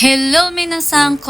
Hello, minasan.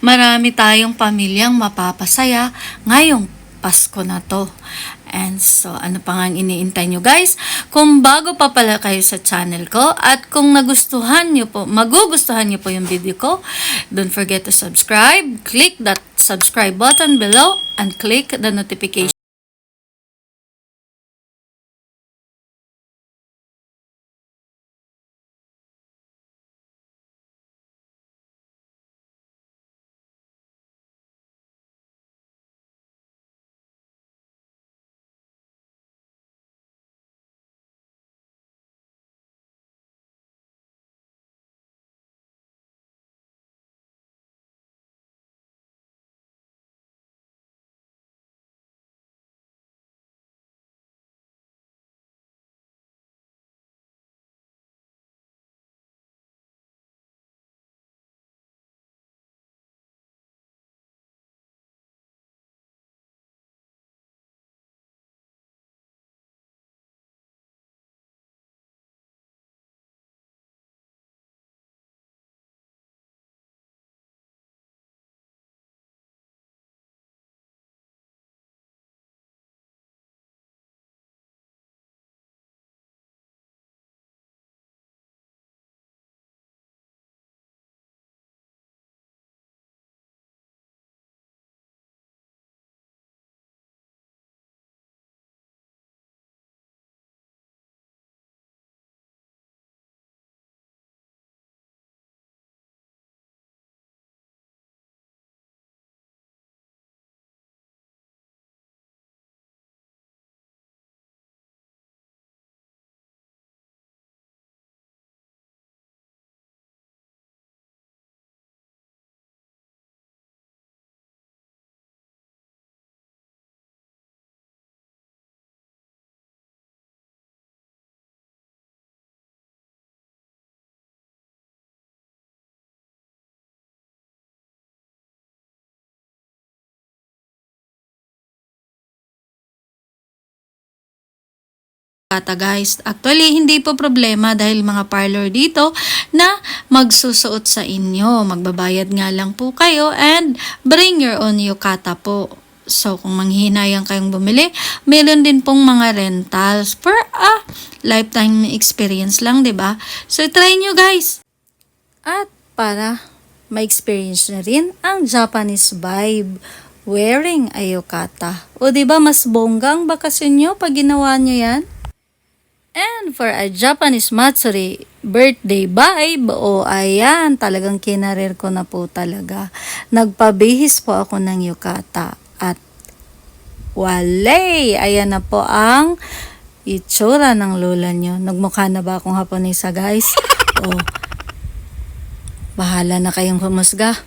Marami tayong pamilyang mapapasaya ngayong Pasko na to. And so, ano pa nga ang iniintay nyo guys? Kung bago pa pala kayo sa channel ko at kung magugustuhan nyo po yung video ko, don't forget to subscribe, click that subscribe button below, and click the notification. Ata guys, actually hindi po problema dahil mga parlor dito na magsusuot sa inyo. Magbabayad nga lang po kayo and bring your own yukata po. So kung manghihinayang kayong bumili, meron din pong mga rentals for a lifetime experience lang, 'di ba? So try nyo guys. At para ma-experience na rin ang Japanese vibe wearing a yukata. O 'di ba mas bonggang bakasyon nyo pag ginawa nyo 'yan? And for a Japanese Matsuri birthday vibe, o ayan, talagang kinarir ko na po talaga. Nagpabihis po ako ng yukata at wale, ayan na po ang itsura ng lola nyo. Nagmukha na ba akong Haponesa guys? O, bahala na kayong humusga.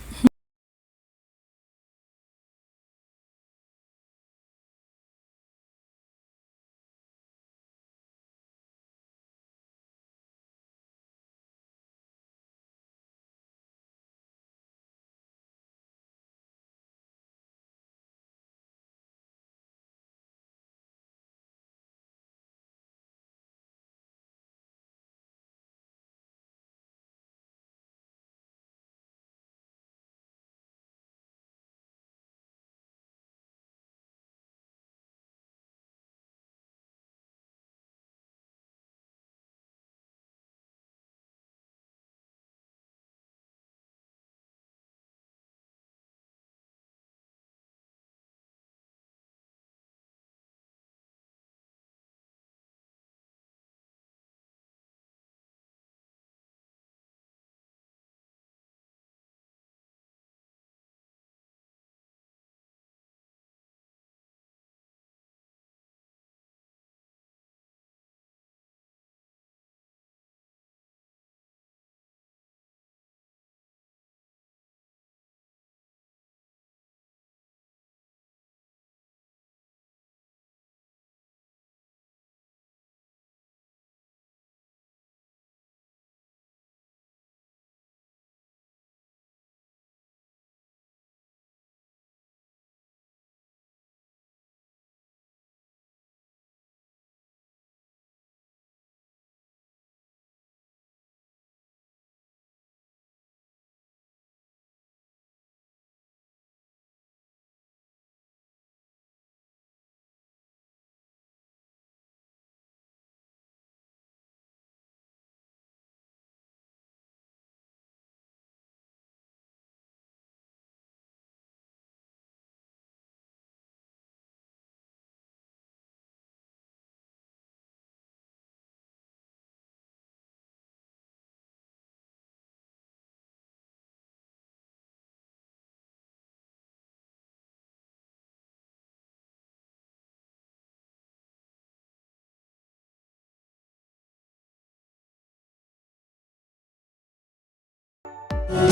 Hi!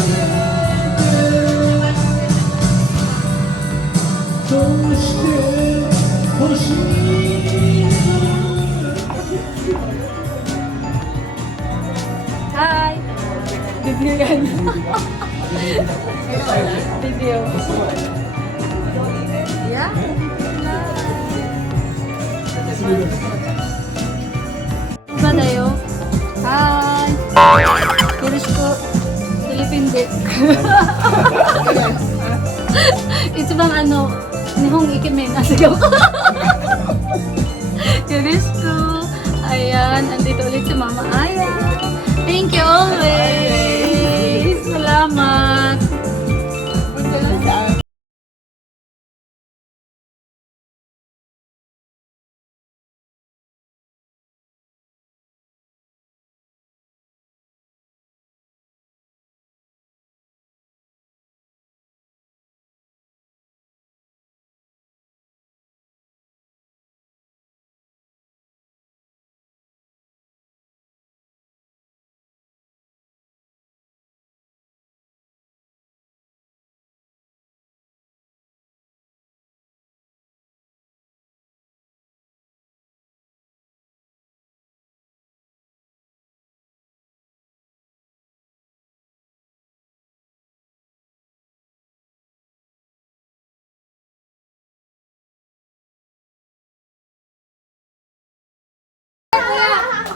Video yan. Video. Yeah? Badayo. Hi! Yoroshiku. Philippine Dick. Ito bang ano, Nihong Ikimen. Asigaw ko. Yoroshiku. Ayan, andito ulit si Mama Aya. Thank you always. Salamat.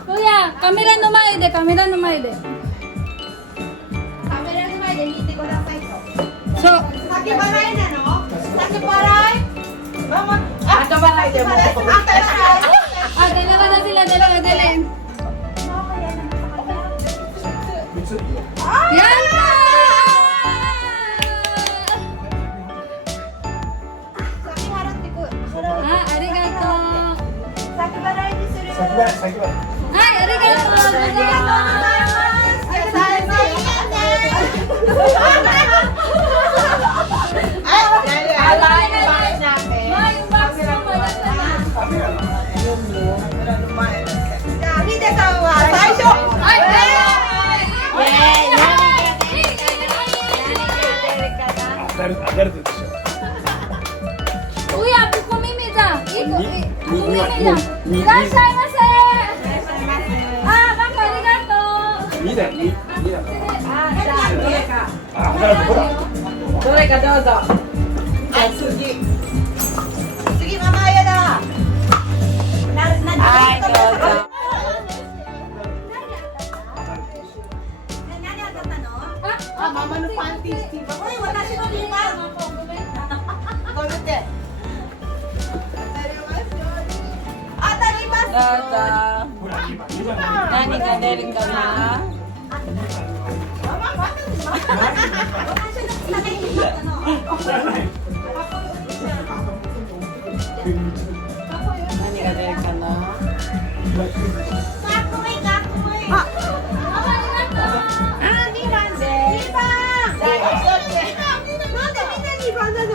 Kuya, kameraの前で、カメラの前で。カメラの前で引いてくださいと。そう。先払いなの？先払い？ママ、後払いでも。後払い。Ah, dalawa na sila, dalawa, dali. Yan na! 先払ってく。払う。Ah, arigato. 先払いにする。先払い。Ay, arigato. ありがとうございます。ありがとうございます。Ma, yung box mo, malas na yan. じゃあ、ヒデさんは最初。Ay, ay! Kuya, kumimi ka. Kumimi na. Irashaimase. Ah, baka, arigato. 2台、2台。じゃあ、どれか。あ、ほら。どれかどうぞ。はい、次。次、ママあやだ。はい、どうぞ。何当たったの？あ、ママのパンティー。これ私のリーバー。これって。当たりますように。どうぞ。何が出るかな。ママ、まだ私のために買ったの。何が出るかな。かっこいい、かっこいい。あ、2番で。2番。なんでみんな2番なの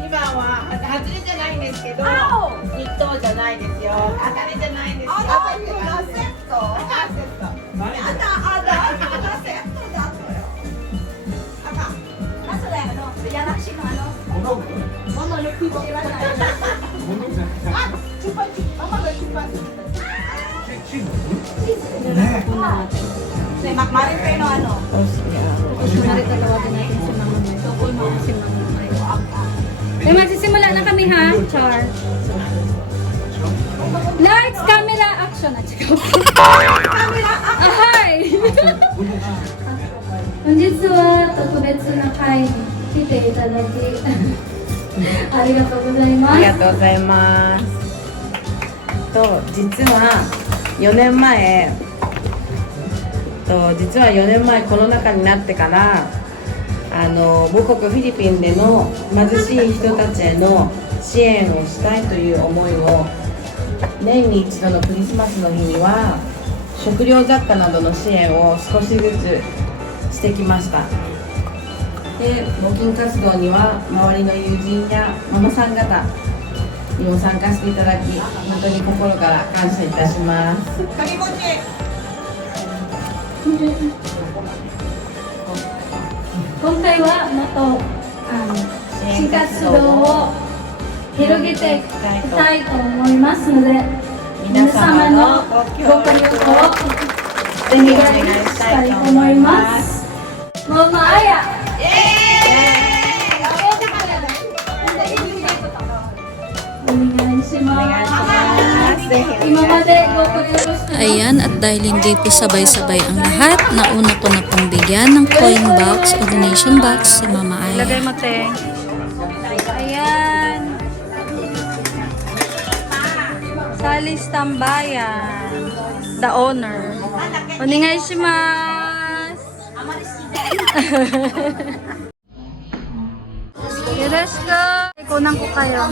？2番は外れじゃないんですけど、一等じゃないですよ。当たりじゃないんですよ。当たりがセット。あだセットだとよ。あかん。あ、それやらしいのものの空気言わない。あ、チュパチュパ、ママがチュパチュパ。ね、Marite no ano? Marita, tawagan natin si Mama May. So, call mo si Mama May. Eh, magsisimula na kami ha, Char. Lights, camera, action. At sika. Camera, Ahay! 本日は特別な会に来ていただきありがとうございます。ありがとうございます。実は4年前コロナ禍になってから母国フィリピンでの貧しい人たちへの支援をしたいという思いを年に一度のクリスマスの日には食料雑貨などの支援を少しずつしてきました。で募金活動には周りの友人やママさん方にも参加していただき本当に心から感謝いたします。かりもち。今回はもっと就活動を広げていきたいと思いますので、皆様のご協力をぜひお願いしたいと思います。もうまあやお願いします。今までご協力してAyan, at dahil hindi po sabay-sabay ang lahat, nauna ko na pong bigyan ng coin box o donation box si Mama Aya. Lagay mo, te. Ayan. Sa listang bayan. The owner. Oningay shimasu. Yoroshiku. Ikunan ko kayo.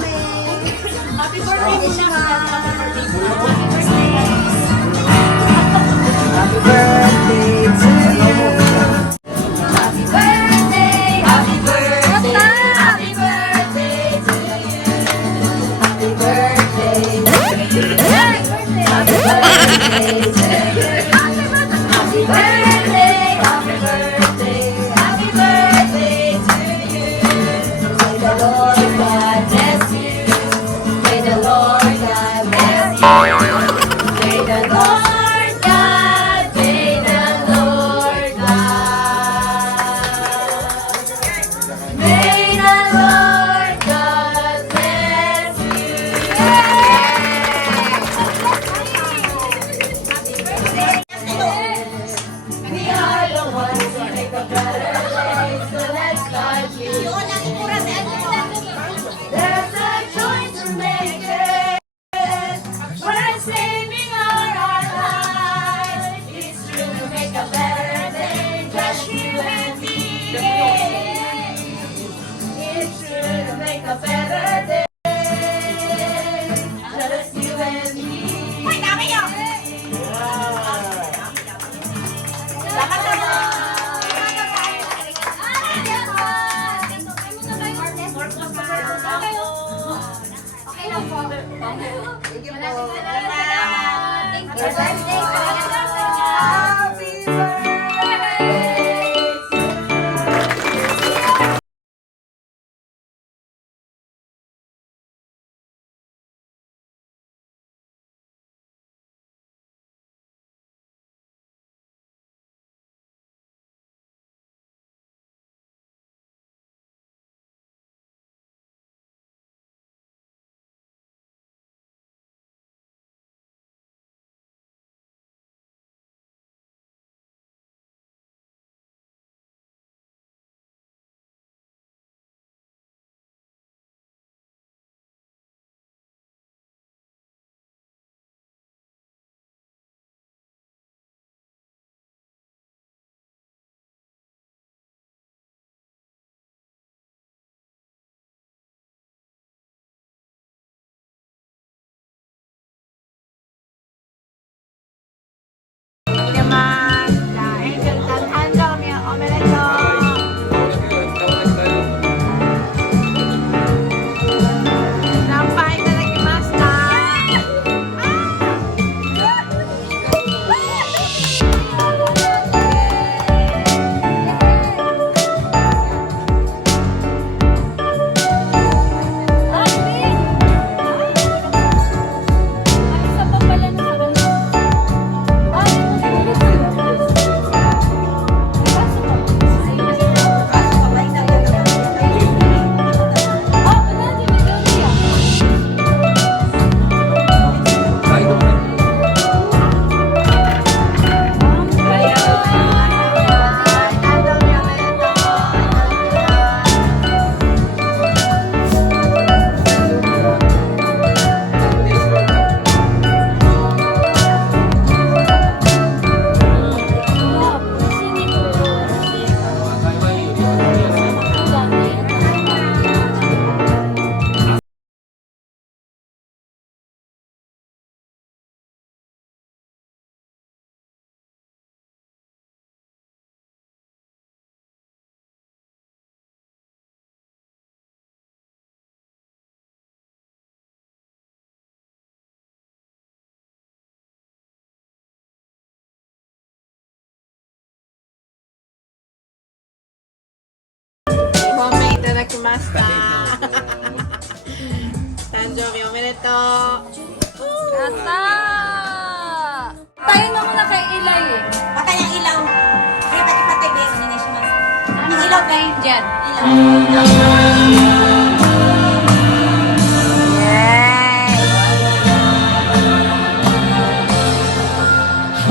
だきました。誕生日おめでとう。 Ata! Tayo na muna kay Ilay eh. Baka yung ilaw. Ay, pati pati bes, onegaishimasu. Yung ilaw kayo dyan. Ilaw.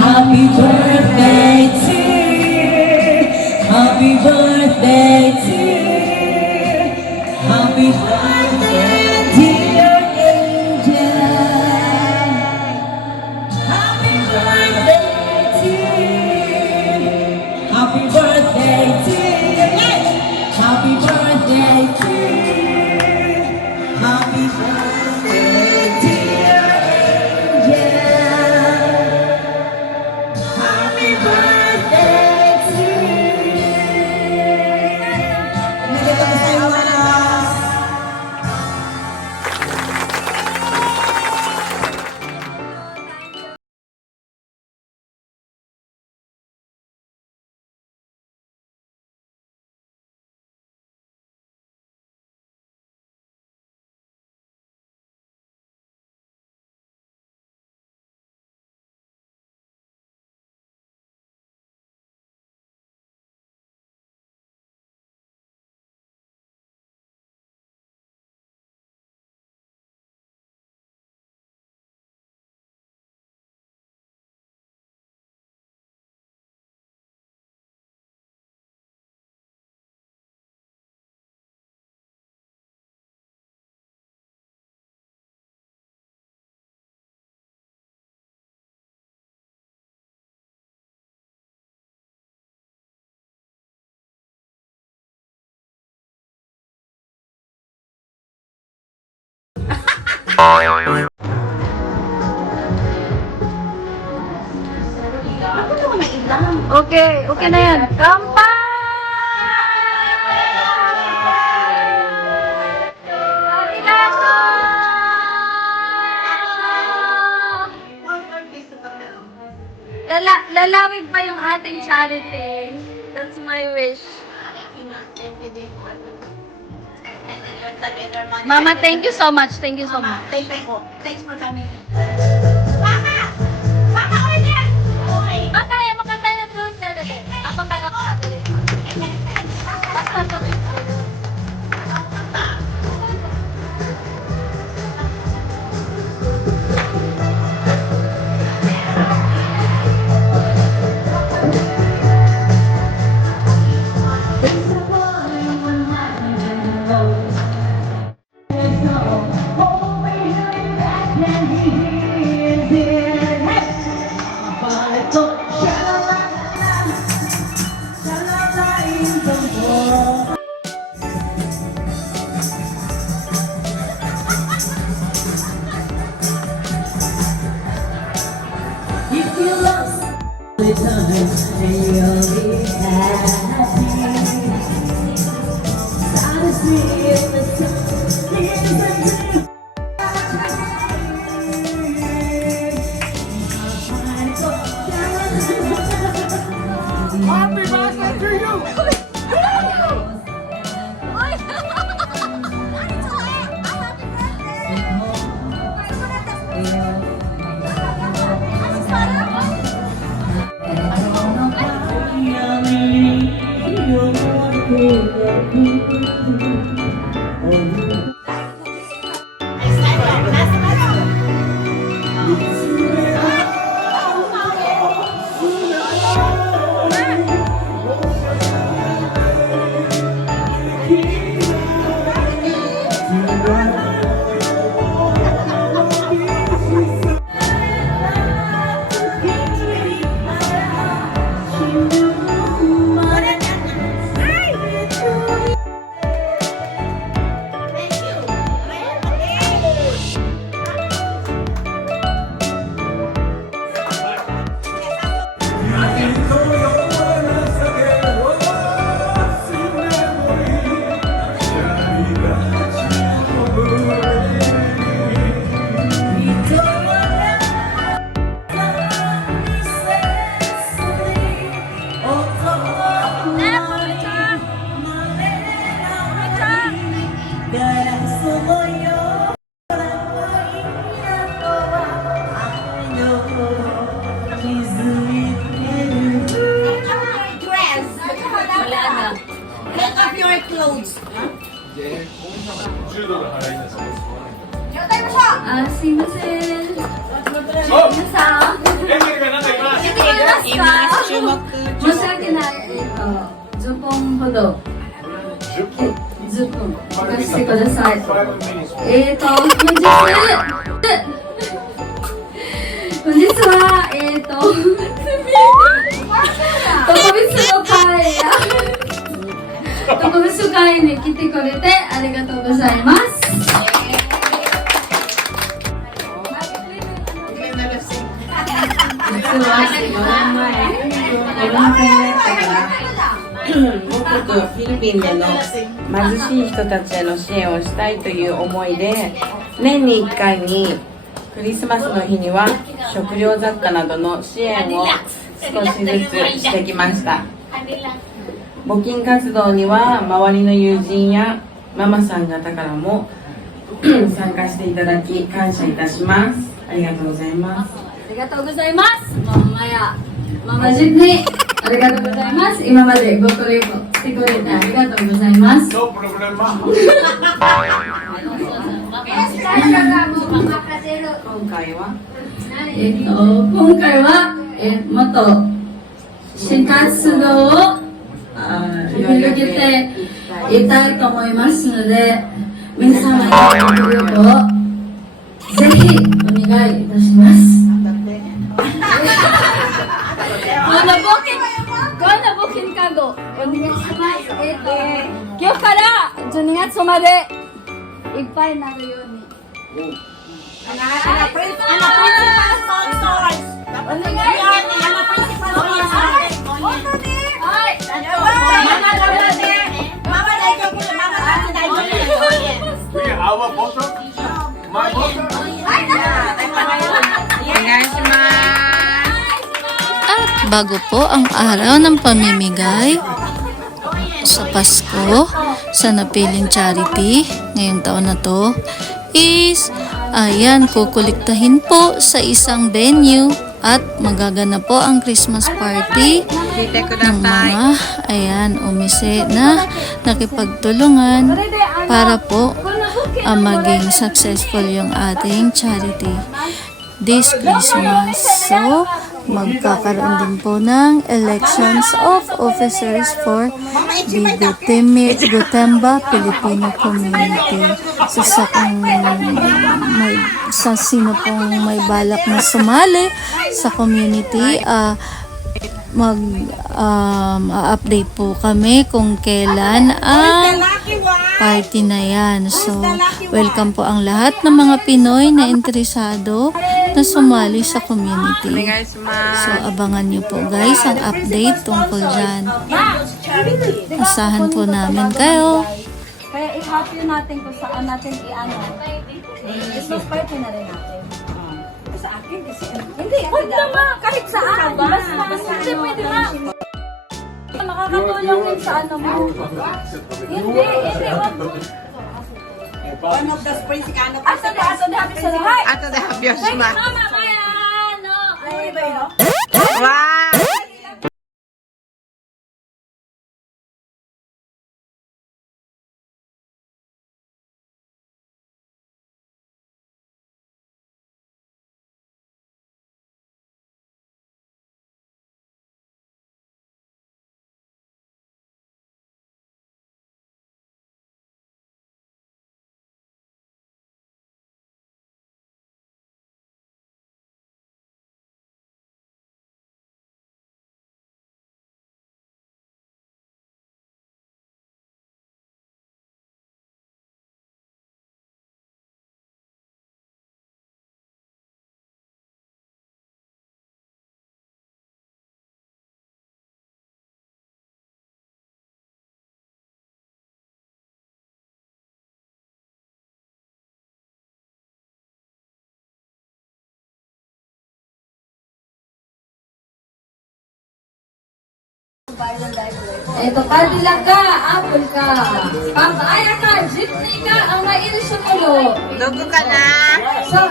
Happy birthday to you. Happy birthday to you. Happy birthday, dear angel. Happy birthday to you. Happy birthday to you. Happy birthday to you. Happy birthday, dear angel. Happy birthday to you. おめでとうございます。Okay, okay na yan. Kampai! Lalawig pa yung ating charity. That's my wish. Mama, thank you so much. Thank you so much. Thank you po. Thanks for coming. Makaya, makatay na doon. Ako tayo ko. If you lost the time and you'll be happy, I see in the sun is a dream. Happy birthday to you! Thank you. clothes. 10ドル払いなさい。あ、すいません。お皆さん、エンジェルがなんかいます。聞こえますか？注目。申し訳ない。10分ほど。 10分。 10分聞かせてください。 5 minutes。本日は、特別会に来てくれてありがとうございます。実は4年前コロナ禍になってから母国フィリピンでの貧しい人たちへの支援をしたいという思いで年に1回にクリスマスの日には食料雑貨などの支援を少しずつしてきました。募金活動には周りの友人やママさん方からも参加していただき感謝いたします。ありがとうございます。ありがとうございます。ママやママジンにありがとうございます。今までご協力してくれてありがとうございます。ノープロブレム。今回は今回は、もっと新活動を広げていたいと思いますので、皆様のご協力をぜひお願いいたします。この募金カードお願いします。今日から12月までいっぱいになるように。Our bottom? My bottom? お願いします。 At bago po ang araw ng pamimigay sa Pasko sa napiling charity ngayong taon na to is ayan, kukuliktahin po sa isang venue at magaganap po ang Christmas party ng mga ayan, umise na nakipagtulungan para po maging successful yung ating charity this Christmas. So, magkakaroon din po ng elections of officers for the Gotemba Filipino community. So, sa sino pong may balak na sumali sa community, update po kami kung kailan ang party na yan. So, welcome po ang lahat ng mga Pinoy na interesado na sumali sa community. So, abangan nyo po guys ang update tungkol dyan. Asahan po namin kayo. Kaya i-happy natin kung saan natin i-ano. Christmas party na rin natin. Sa akin kasi. Hindi, huwag naman. Kahit saan. Basta hindi pwede na. Makakatulong din sa ano mo. Hindi. One of the springs, kano Ato de happy sa lahat. Ato de happy Thank you, Osman. mama. Kaya ano. Ay, ba yun? Wow! Ito, Cadillac ka, Apple ka, papaya ka, jeepney ka, ang mainit sa ulo. Dugo ka na! So,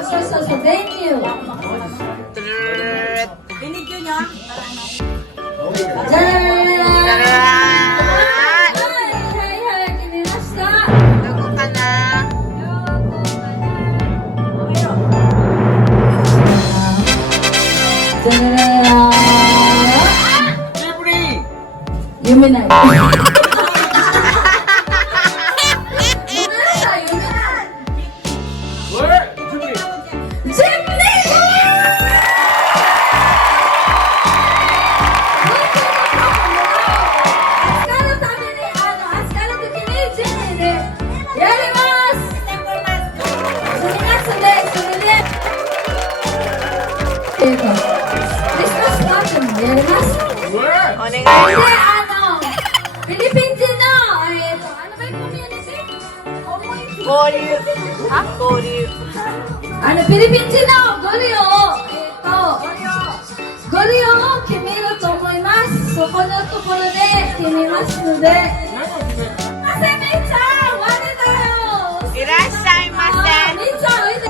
thank you. Binigyo nyo? Diyan! Tara! Hi! 読めない。ごめんなさい、読めない。Where? Jimmy. 準備明日のために、明日の時にジェネでやります。すみますね、それで。クリスマスパーティーもやります。 Where? お願い。で、フィリピン人の、ベコミュニティ交流。あ、交流。フィリピン人のゴリを、ゴリを決めると思います。そこのところで決めますので。あせみちゃん、我だよ。いらっしゃいませ。みちゃん、おいで。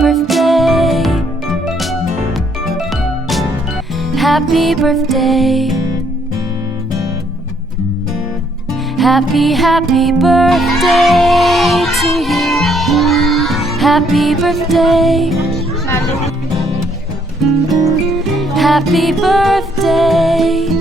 Birthday, happy birthday, happy birthday to you, happy birthday, happy birthday.